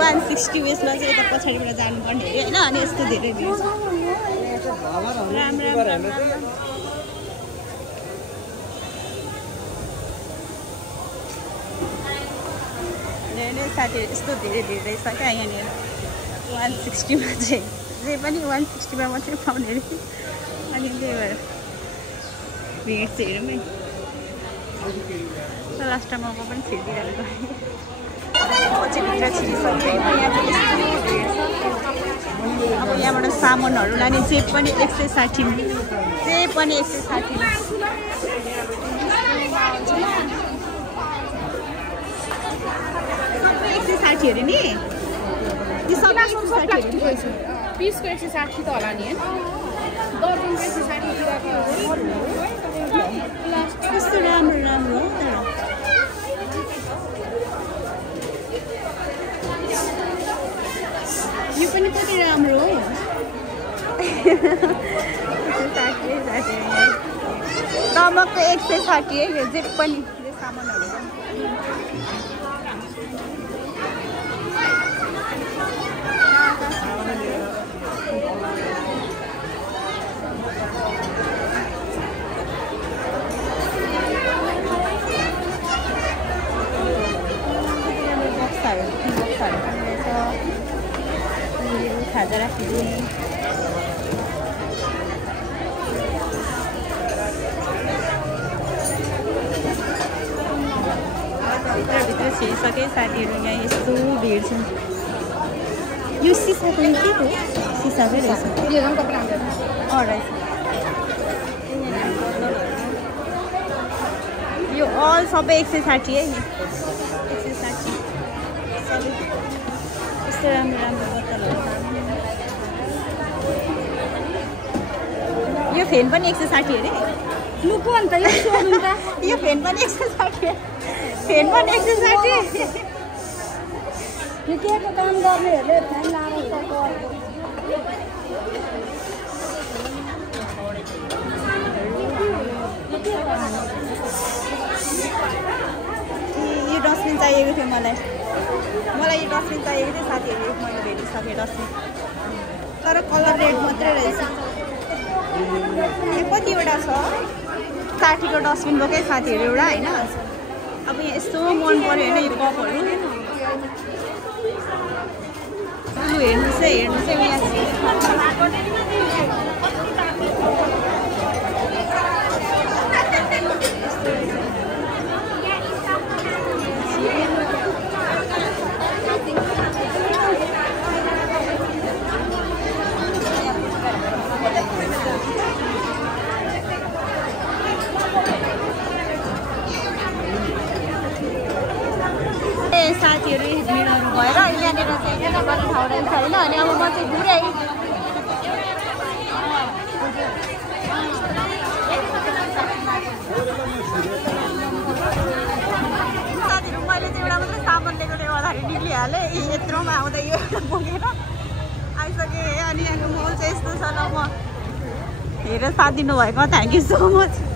160 उयसमा चाहिँ यता पछाडिबाट जानुपर्ने अरे होइन अनि यस्तो धेरै भिड छ राम राम राम साथीहरू यस्तो धेरै भिड रहेछ क्या यहाँनिर 160 मा चाहिँ जे पनि 160 मा मात्रै पाउने अरे अनि त्यही भएर भिड चाहिँ हेरौँ है लास्ट टाइम म पनि छिरिदिइरहेको पछि भित्र छिरिसकेँ यहाँ अब यहाँबाट सामानहरू लाने जे पनि 160 जे पनि 160 160 अरे नि पिसको 160 त होला नि दर्जनको 160 कस्तो राम्रो राम्रो हो तर यो पनि कति राम्रो हो दमकको 160 है जे पनि सामानहरू खाजा राखिदिने भित्र छिरिसके साथीहरू यहाँ यस्तो भिड छ यो सिसाको के हो सिसाकै रहेछ रहेछ यो अल सबै 160 है नि 160 सबै यस्तो राम्रो राम्रो बोतलहरू यो फेन पनि 160 अरे लुको अन्त यो सोध्नु त यो फेन पनि 160 फेन पनि 160 यो केको काम गर्नेहरूले फेन लाएर यो डस्टबिन चाहिएको थियो मलाई यो डस्टबिन चाहिएको थियो साथीहरू मैले भेटिसकेँ डस्टबिन तर कलर रेड मात्रै रहेछ कतिवटा छ 60 को डस्टबिन बोकै साथीहरू एउटा होइन अब यहाँ यस्तो मन पर्यो होइन यो कपहरू हेर्नु चाहिँ यहाँ साथीहरू भिडहरू भएर यहाँनिर चाहिँ एउटा गर्ने ठाउँ रहेछ होइन अनि अब म चाहिँ घुरेँ साथीहरू मैले चाहिँ एउटा मात्रै सामान लिएकोले गर्दाखेरि निक्लिहालेँ यत्रोमा आउँदा यो एउटा बोकेर आइसकेँ अनि यहाँको मल चाहिँ यस्तो छ ल म हेरेर साथ दिनुभएको थ्याङ्क यू सो मच